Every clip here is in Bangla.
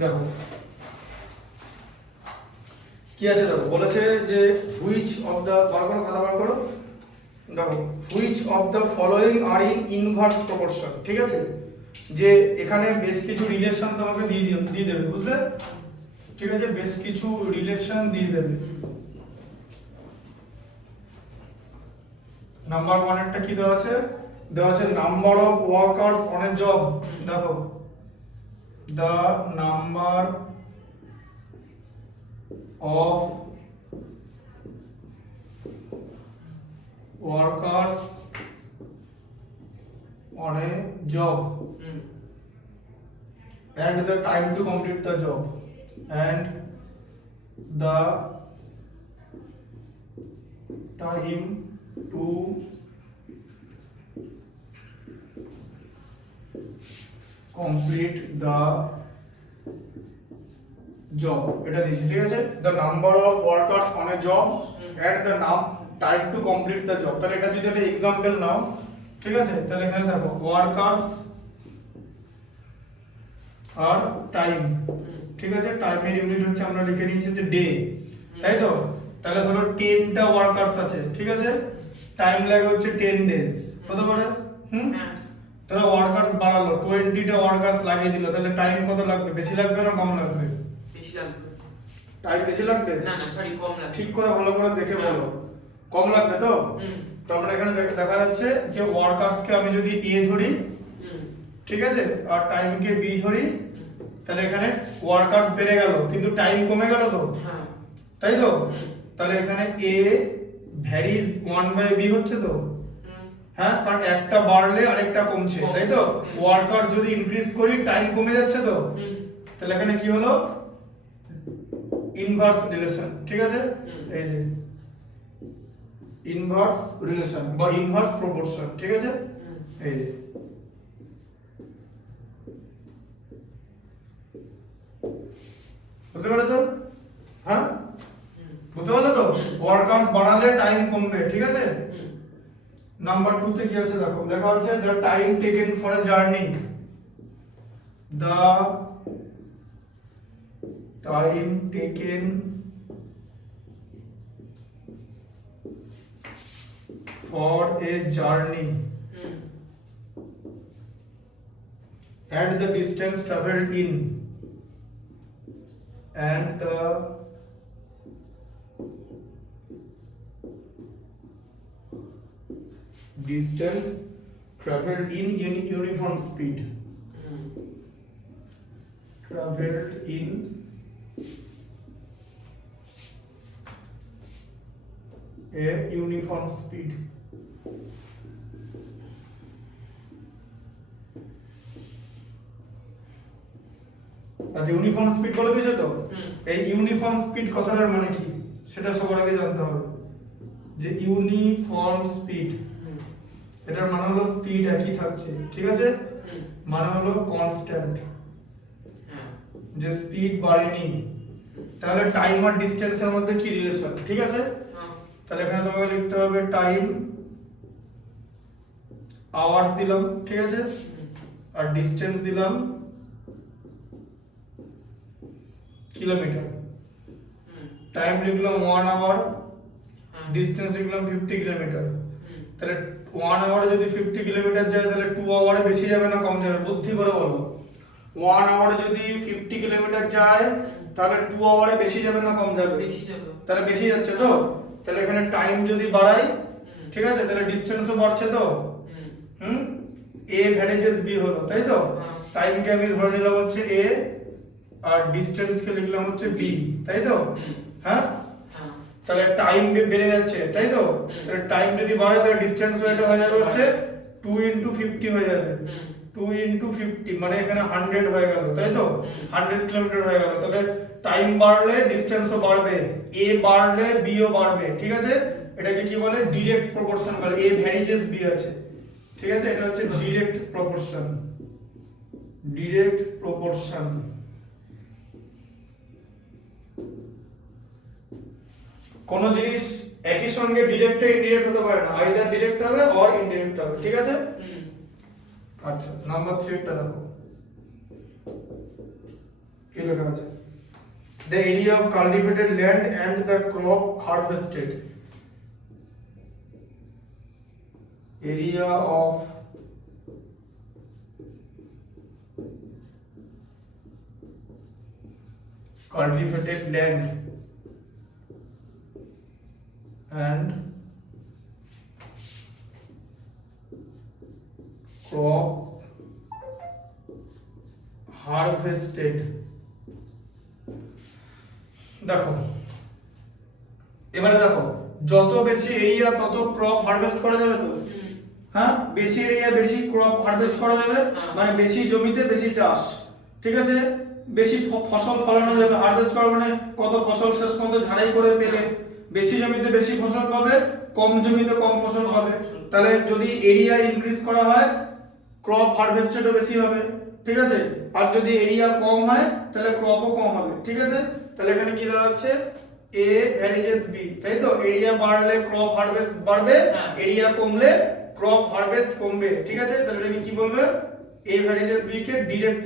দেখো কি আছে, দেখো বলেছে যে হুইচ অফ দ্য, বার করো খাতা বার করো, দেখো which of the following R in inverse proportion, ঠিক আছে, যে এখানে বেশ কিছু রিলেশন তোমাকে দিয়ে দেবে, বুঝলে, ঠিক আছে, বেশ কিছু রিলেশন দিয়ে দেবে। নাম্বার 1 একটা কি দেওয়া আছে, number of workers on a job, দেখো the number of workers on a job and the time to complete the job and the time to complete the job, এটা দিয়েছি, ঠিক আছে, the number of workers on a job and the time to complete the job। তাহলে এটা যদি একটা एग्जांपल নাও, ঠিক আছে, তাহলে এখানে দেখো workers আর টাইম, ঠিক আছে, টাইমের ইউনিট হচ্ছে আমরা লিখে নিয়েছি যে ডে, তাই তো, তাহলে ধরো 10টা ওয়ার্কার্স আছে, ঠিক আছে, টাইম লাগে হচ্ছে 10 ডেজ, কত পারে, তাহলে ওয়ার্কার্স বাড়ালো, 20টা ওয়ার্কার্স লাগিয়ে দিল, তাহলে টাইম কত লাগবে, বেশি লাগবে না কম লাগবে, বেশি লাগবে, টাইম বেশি লাগবে, না না সরি কম লাগবে, ঠিক করে ভালো করে দেখে বলো, কম লাগবে তো। তো আমরা এখানে দেখা যাচ্ছে যে ওয়ার্কার্সকে আমি যদি এ ধরি, ঠিক আছে, আর টাইমকে বি ধরি, তাহলে এখানে ওয়ার্কার্স বেড়ে গেল কিন্তু টাইম কমে গেল তো, তাই তো, তাহলে এখানে এ ভ্যারিজ 1/b হচ্ছে তো, হ্যাঁ, কারণ একটা বাড়লে আরেকটা কমছে, তাই তো, ওয়ার্কার্স যদি ইনক্রিজ করি টাইম কমে যাচ্ছে তো, তাহলে এখানে কি হলো, ইনভার্স রিলেশন, ঠিক আছে, এই যে ইনভার্স রিলেশন বা ইনভার্স প্রপোর্শন, ঠিক আছে, এই যে বুঝতে পেরেছো, হ্যাঁ বুঝতে পারলে তো, ওয়ার্কার্স বাড়ালে টাইম কমবে, ঠিক আছে। নাম্বার 2 তে কি আছে দেখো, লেখা হচ্ছে the time taken for a journey, the time taken for a journey and the distance traveled in and the distance traveled in uniform speed, traveled in a uniform speed, আচ্ছা ইউনিফর্ম স্পিড বলে দিয়েছে তো, এই ইউনিফর্ম স্পিড কথাটার মানে কি সেটা সবার আগে জানতে হবে, যে ইউনিফর্ম স্পিড এটার মানে হলো স্পিড একই থাকছে, ঠিক আছে, মানে হলো কনস্ট্যান্ট, যে স্পিড বাড়েনি, তাহলে টাইম আর ডিসটেন্সের মধ্যে কি রিলেশন, ঠিক আছে, তাহলে এখানে তোমাকে লিখতে হবে টাইম আওয়ার্স দিলাম, ঠিক আছে, আর ডিসটেন্স দিলাম কিলোমিটার, টাইম লিখলাম 1 আওয়ার, ডিসটেন্স লিখলাম 50 কিলোমিটার, তাহলে 1 আওয়ারে যদি 50 কিলোমিটার যায় তাহলে 2 আওয়ারে বেশি যাবে না কম যাবে, বুদ্ধি করে বলো, 1 আওয়ারে যদি 50 কিলোমিটার যায় তাহলে 2 আওয়ারে বেশি যাবে না কম যাবে, বেশি যাবে, তাহলে বেশি যাচ্ছে তো, তাহলে এখানে টাইম যদি বাড়াই, ঠিক আছে, তাহলে ডিসটেন্সও বাড়ছে তো, a ভ্যারিজেস b হলো, তাই তো, টাইমকে আমি ধরে নিলাম হচ্ছে a আর ডিসটেন্সকে লিখলাম হচ্ছে b, তাই তো, হ্যাঁ, তাহলে টাইম বেড়ে যাচ্ছে, তাই তো, তাহলে টাইম যদি বাড়ে তাহলে ডিসটেন্স হয়ে যাবে হচ্ছে 2 * 50 হয়ে যাবে, 2 * 50 মানে এখানে 100 হয়ে গেল, তাই তো, 100 কিলোমিটার হয়ে গেল, তাহলে টাইম বাড়লে ডিসটেন্সও বাড়বে, a বাড়লে b ও বাড়বে, ঠিক আছে, এটাকে কি বলে ডাইরেক্ট প্রপোর্শন বলে, a ভ্যারিজেস b আছে, ঠিক আছে, এটা হচ্ছে ডাইরেক্ট প্রপোর্শন, ডাইরেক্ট প্রপোর্শন। কোন জিনিস একই সঙ্গে ডাইরেক্ট আর ইনডিরেক্ট হতে পারে না, আইদার ডাইরেক্ট হবে অর ইনডিরেক্ট হবে, ঠিক আছে। আচ্ছা নাম্বার 3 টা দেখো, কি লেখা আছে the area of cultivated land and the crop harvested area of cultivated land and crop harvested দেখো এবারে দেখো যত বেশি এরিয়া তত ক্রপ হারভেস্ট করা যাবে তো হ্যাঁ বেশি এরিয়া বেশি ক্রপ হারভেস্ট করা যাবে মানে বেশি জমিতে বেশি চাষ ঠিক আছে বেশি ফসল ফলানো যাবে হারভেস্ট করা মানে কত ফসল শেষ পর্যন্ত ঝাড়াই করে পেলে বেশি জমিতে বেশি ফসল পাবে কম জমিতে কম ফসল পাবে তাহলে যদি এরিয়া ইনক্রিজ করা হয় ক্রপ হারভেস্টেডও বেশি হবে ঠিক আছে আর যদি এরিয়া কম হয় তাহলে ক্রপও কম হবে ঠিক আছে তাহলে এখানে কি দাঁড়াচ্ছে a ভ্যারিজেস b তাই তো এরিয়া বাড়লে ক্রপ হারভেস্ট বাড়বে এরিয়া কমলে ক্রপ হারভেস্ট কমবে ঠিক আছে তাহলে এটা কি বলবে a varies as b K direct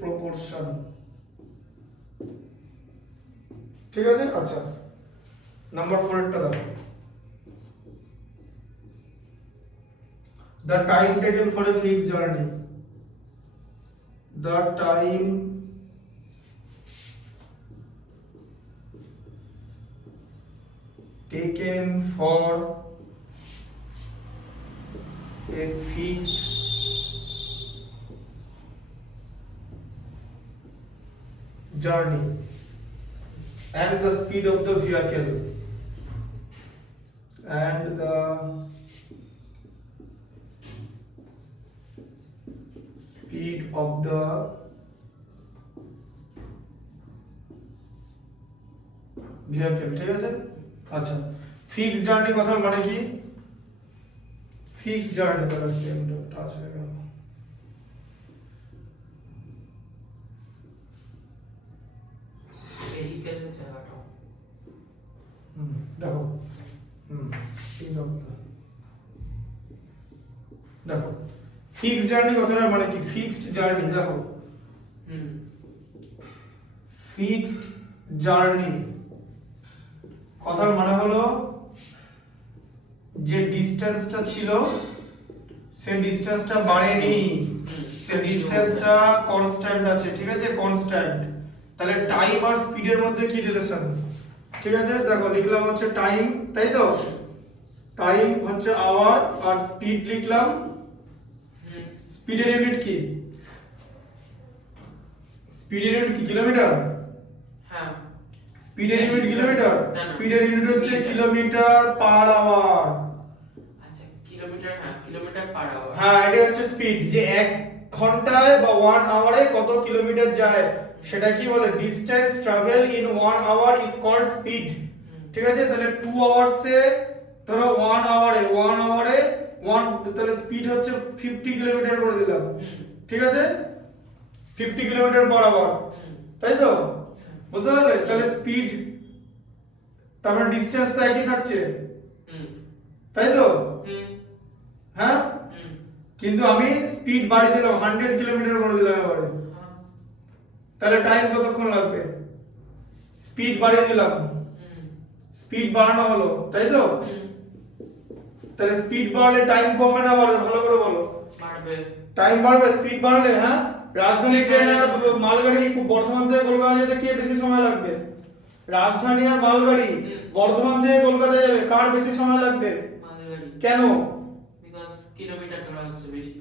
proportion ঠিক আছে আচ্ছা নাম্বার 4 এরটা দেখো the time taken for a fixed journey the time taken for a fixed journey and the speed of the vehicle and the speed of the vehicle ঠিক আছে আচ্ছা ফিক্সড জার্নি কথার মানে কি ফিক্সড জার্নি তাহলে সেমটা টাচ হয়ে গেল ভেহিকেল জায়গাটা দেখো speed of the দেখো ফিক্সড জার্নি কথাটার মানে কি ফিক্সড জার্নি দেখো ফিক্সড জার্নি কথার মানে হলো যে ডিসটেন্সটা ছিল সেই ডিসটেন্সটা বাড়েনি সেই ডিসটেন্সটা কনস্ট্যান্ট আছে ঠিক আছে কনস্ট্যান্ট তাহলে টাইম আর স্পিডের মধ্যে কি রিলেশন ঠিক আছে দেখো লিখলাম হচ্ছে টাইম তাই তো টাইম হচ্ছে আওয়ার আর স্পিড লিখলাম স্পিডের ইউনিট কি স্পিডের ইউনিট কি কিলোমিটার হ্যাঁ স্পিডের ইউনিট কিলোমিটার স্পিডের ইউনিট হচ্ছে কিলোমিটার পার আওয়ার আচ্ছা কিলোমিটার হ্যাঁ কিলোমিটার পার আওয়ার হ্যাঁ এটা হচ্ছে স্পিড যে 1 ঘন্টায় বা 1 আওয়ারে কত কিলোমিটার যায় সেটা কি বলে distance travel in 1 hour is called speed ঠিক আছে তাহলে 2 আওয়ারসে ধরো 1 আওয়ারে 1 তাহলে স্পিড হচ্ছে 50 কিলোমিটার করে দিলাম ঠিক আছে 50 কিলোমিটার পার আওয়ার তাই তো বুঝতে পারলে তাহলে স্পিড তারপর ডিসটেন্স তো একই থাকছে তাই তো হ্যাঁ কিন্তু আমি স্পিড বাড়িয়ে দিলাম 100 কিলোমিটার করে দিলাম এবারে তাহলে টাইম কতক্ষণ লাগবে স্পিড বাড়িয়ে দিলাম স্পিড বাড়ানো হলো তাই তো তাহলে স্পিড বাড়লে টাইম কমবে না বাড়বে ভালো করে বলো বাড়বে টাইম বাড়বে স্পিড বাড়লে হ্যাঁ রাজধানী ট্রেন আর মালগাড়ি বর্ধমান থেকে কলকাতা যেতে কে বেশি সময় লাগবে রাজধানী আর মালগাড়ি বর্ধমান থেকে কলকাতা যাবে কার বেশি সময় লাগবে মালগাড়ি কেন বিকজ কিলোমিটার ধরা হচ্ছে বেশি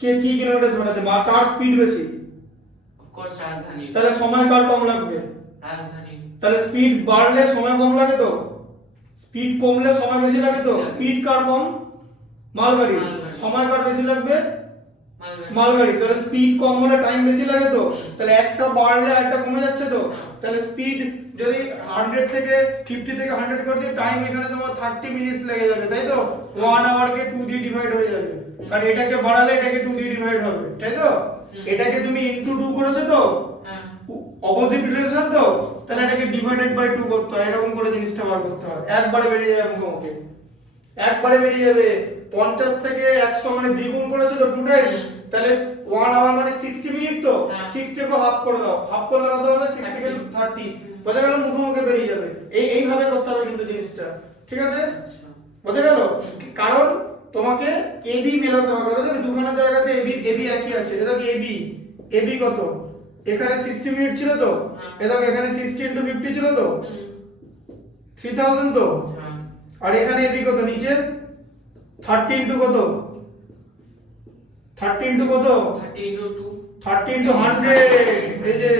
কে কি কিলোমিটার ধরেছে মা কার স্পিড বেশি অফ কোর্স রাজধানী তাহলে সময় কার কম লাগবে রাজধানী তাহলে স্পিড বাড়লে সময় কম লাগে তো স্পিড কমলে সময় বেশি লাগে তো স্পিড কার কম মালগাড়ি সময় কার বেশি লাগবে মালগাড়ি তাহলে স্পিড কম হলে টাইম বেশি লাগে তো তাহলে একটা বাড়লে একটা কমে যাচ্ছে তো তাহলে স্পিড যদি 100 থেকে 50 থেকে 100 করে দিই টাইম এখানে তোমার 30 মিনিটস লেগে যাবে তাই তো 1 আওয়ার কে 2 দিয়ে ডিভাইড হয়ে যাবে কারণ এটাকে বাড়ালে এটাকে 2 দিয়ে ডিভাইড হবে তাই তো এটাকে তুমি ইনটু 2 করেছো তো অপোজিট রিলেশন তো তাহলে এটাকে ডিভাইডেড বাই 2 করতে হয় এরকম করে জিনিসটা বার করতে হয় একবারে বেরিয়ে যাবে তোমাকে একবারে বেরিয়ে যাবে। 50 থেকে 100 মানে দ্বিগুণ করেছে তো 2 টাইমস, তাহলে 1 আওয়ার মানে 60 মিনিট তো, 60 কে হাফ করে দাও, হাফ করলে কত হবে? 60 কে 30, বোঝা গেল? মুখোমুখি বেরিয়ে যাবে। এইভাবে করতে হবে কিন্তু জিনিসটা, ঠিক আছে? বোঝা গেল? কারণ তোমাকে এবি মেলাতে হবে, বুঝলে? দুখানা জায়গাতে এবি এবি একই আছে। এটা কি এবি? এবি কত? এখানে 60 মিনিট ছিল তো, এটা এখানে 60 * 50 ছিল তো, 3000 তো। আর এখানে এবি কত নিচে? 30 * কত? 30 * কত? 30 * 100, এই যে।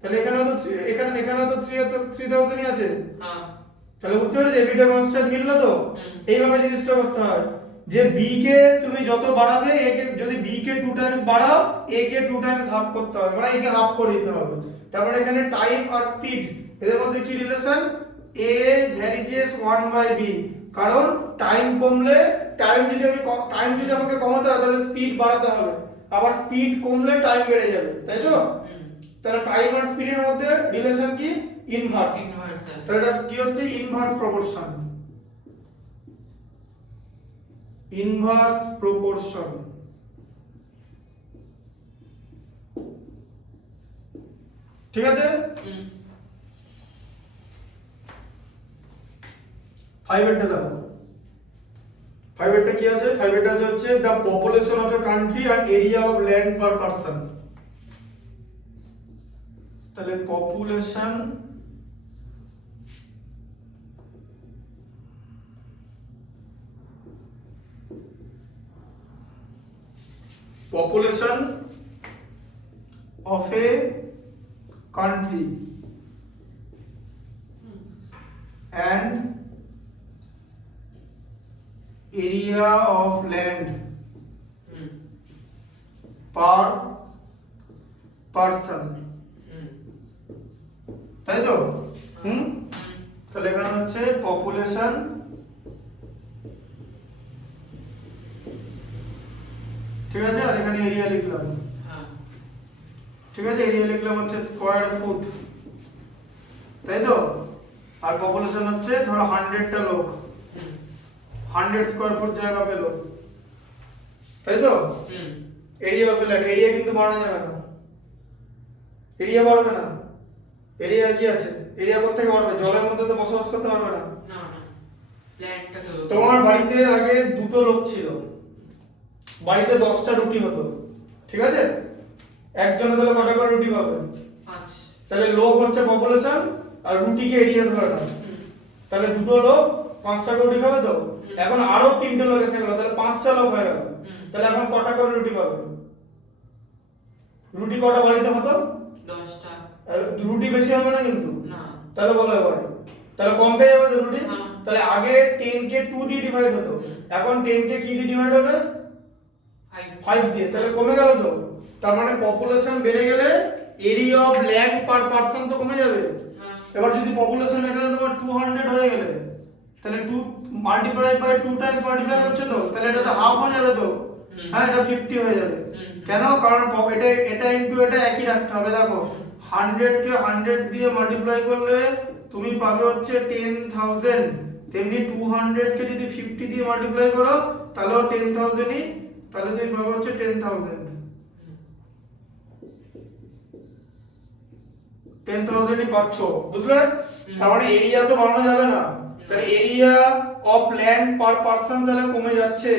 তাহলে এখানেও তো এখানেও তো 3000 ই আছে। তাহলে বুঝতে পেরেছো? এবিটা কনস্ট্যান্ট মিললো তো। এইভাবে জিনিসটা করতে হয় যে বি কে তুমি যত বাড়াবে, এ কে যদি বি কে 2 টাইমস বাড়াও, এ কে 2 টাইমস হাফ করতে হবে, মানে এ কে হাফ করে দিতে হবে। তারপরে এখানে টাইম আর স্পিড, এদের মধ্যে কি রিলেশন? এ ভ্যারিজেস 1/b, কারণ টাইম কমলে, টাইম যদি আমাকে কমাতে হয় তাহলে স্পিড বাড়াতে হবে, আবার স্পিড কমলে টাইম বেড়ে যাবে, তাই তো? তাহলে টাইম আর স্পিডের মধ্যে রিলেশন কি? ইনভার্স। তাহলে এটা কি হচ্ছে? Inverse proportion. ইনভার্স প্রপোর্শন, ঠিক আছে? 5 এরটা দেখো। 5 এরটা কি আছে? 5 এরটা হচ্ছে the population of a country and area of land per person। তাহলে population of a country and area of land per person, তাই তো? তাহলে এখানে হচ্ছে পপুলেশন ঠিক আছে, আর এখানে এরিয়া লিখলাম, ঠিক আছে? এরিয়া লিখলাম হচ্ছে স্কয়ার ফুট, তাই তো? আর পপুলেশন হচ্ছে ধরো 100টা লোক, 100 স্কয়ার ফুট জায়গা পেল, তাই তো? এরিয়া পেলে, এরিয়া কিন্তু বাড়ানো যাবে না, এরিয়া বাড়বে না। এরিয়া কি আছে? এরিয়া কোথা থেকে বাড়বে? জলের মধ্যে তো বসবাস করতে পারবে না। তোমার বাড়িতে আগে 2টো লোক ছিল, বাড়িতে 10টা রুটি হতো, ঠিক আছে? একজনে তাহলে কটা করে রুটি পাবে? 5। তাহলে লোক হচ্ছে পপুলেশন আর রুটিকে এরিয়া ধরে নাও, তাহলে 2টো লোক 5টা করে রুটি খাবে তো। এখন আরো 3টে লোক এসে গেল, তাহলে 5টা লোক হয়ে গেল। তাহলে এখন কটা করে রুটি পাবে? রুটি কটা বাড়িতে হতো? 10টা। রুটি বেশি হবে না কিন্তু না। তাহলে বলো এবারে, তাহলে কম পেয়ে যাবে রুটি। তাহলে আগে 10 কে 2 দিয়ে ডিভাইড হতো, এখন 10 কে কি দিয়ে ডিভাইড হবে? 5 দিয়ে। তাহলে কমে গেল তো। তার মানে পপুলেশন বেড়ে গেলে area of land per person তো কমে যাবে। এবার যদি পপুলেশন এখানে তোমার 200 হয়ে গেলে, তাহলে 2 মাল্টিপ্লাই বাই 2 টাইমস মাল্টিপ্লাই হচ্ছে তো, তাহলে এটা তো হাফ হয়ে যাবে তো। হ্যাঁ, এটা 50 হয়ে যাবে। কেন? কারণ এটা ইনটু এটা একই রাখতে হবে। দেখো 100 কে 100 দিয়ে মাল্টিপ্লাই করলে তুমি পাবে হচ্ছে 10,000, তেমনি 200 কে যদি 50 দিয়ে মাল্টিপ্লাই করো তাহলেও 10,000ই, তাহলে তুমি পাবে হচ্ছে 10,000 ই পাচ্ছ, বুঝলে? তার মানে এরিয়া তো বাড়ানো যাবে না, তাহলে area of land per person তাহলে কমে যাচ্ছে,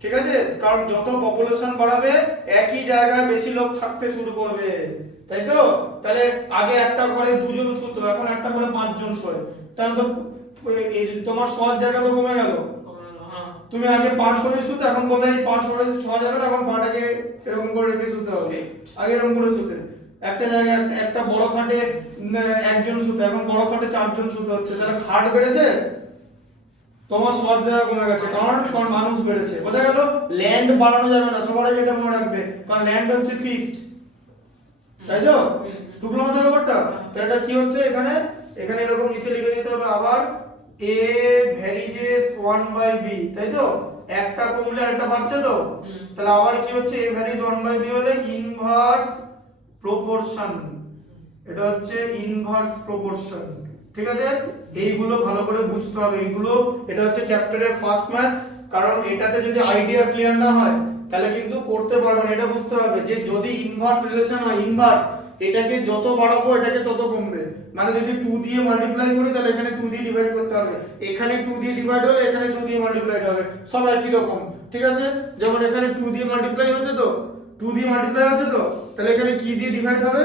ঠিক আছে? কারণ যত পপুলেশন বাড়াবে একই জায়গায় বেশি লোক থাকতে শুরু করবে, তাই তো? তাহলে আগে একটা ঘরে 2জন শুতো, এখন একটা ঘরে 5জন শোয়, তাহলে তো তোমার শোয়ার জায়গা তো কমে গেল। তুমি আগে 5 করে শুতো, এখন বললে এই 5 করে শোয়া যাবে না, এখন পাটাকে এরকম করে রেখে শুতে হবে। আগে এরকম করে শুতে, একটা জায়গায় একটা বড় খাটে একজন শুতো, এখন বড় খাটে 4জন শুতে হচ্ছে। তাহলে খাট বেড়েছে, তোমার শোয়ার জায়গা কমে গেছে, কারণ মানুষ বেড়েছে, বোঝা গেল? ল্যান্ড বাড়ানো যাবে না, সবার আগে এটা মনে রাখবে, কারণ ল্যান্ড হচ্ছে ফিক্সড, তাই তো? টুকরো মাথার ব্যাপারটা। তো এটা কি হচ্ছে? এখানে এরকম নিচে লিখে দিতে হবে আবার a ভ্যারিজেস 1/b, তাই তো? একটা কমলে আরেকটা বাড়ছে তো, তাহলে আবার কি হচ্ছে? a ভ্যারিজ 1/b হলে ইনভার্স প্রপোর্শন, এটা হচ্ছে ইনভার্স প্রপোর্শন, ঠিক আছে, এইগুলো ভালো করে বুঝতে হবে। এইগুলো এটা হচ্ছে চ্যাপ্টারের ফার্স্ট ম্যাথস, কারণ এটাতে যদি আইডিয়া ক্লিয়ার না হয় তাহলে কিন্তু করতে পারবে না। এটা বুঝতে হবে যে যদি ইনভার্স রিলেশন হয়, ইনভার্স এটাকে যত বাড়াবো এটাকে তত কমবে। মানে যদি 2 দিয়ে মাল্টিপ্লাই করি তাহলে এখানে 2 দিয়ে ডিভাইড করতে হবে, এখানে 2 দিয়ে ডিভাইড হলে এখানে 2 দিয়ে মাল্টিপ্লাই হবে, সব একই রকম। ঠিক আছে, যেমন এখানে 2 দিয়ে মাল্টিপ্লাই হচ্ছে, তো 2 দিয়ে মাল্টিপ্লাই হচ্ছে, তো তাহলে এখানে কি দিয়ে ডিভাইড হবে?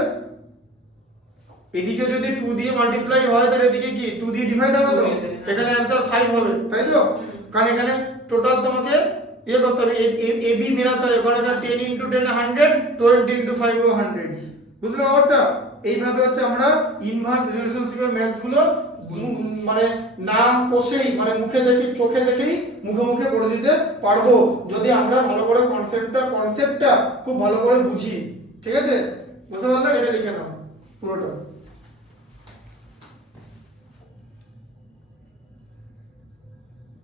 এদিকে যদি 2 দিয়ে মাল্টিপ্লাই হয় তাহলে এদিকে কি 2 দিয়ে ডিভাইড হবে, তো এখানে অ্যানসার 5 হবে, তাই তো? কারণ এখানে টোটাল তোমাকে ইয়ে করতে হবে, এ বি মেলাতে হবে, কারণ এখানে 10 × 10 100, 20 × 5 100। বুঝলে ব্যাপারটা? এইভাবে হচ্ছে আমরা ইনভার্স রিলেশনশিপের ম্যাথস গুলো মানে না কষেই, মানে মুখে দেখি চোখে দেখেই মুখে মুখে করে দিতে পারবো, যদি আমরা ভালো করে কনসেপ্টটা খুব ভালো করে বুঝি। ঠিক আছে, বুঝতে পারলে? এটা লিখে নাও পুরোটা।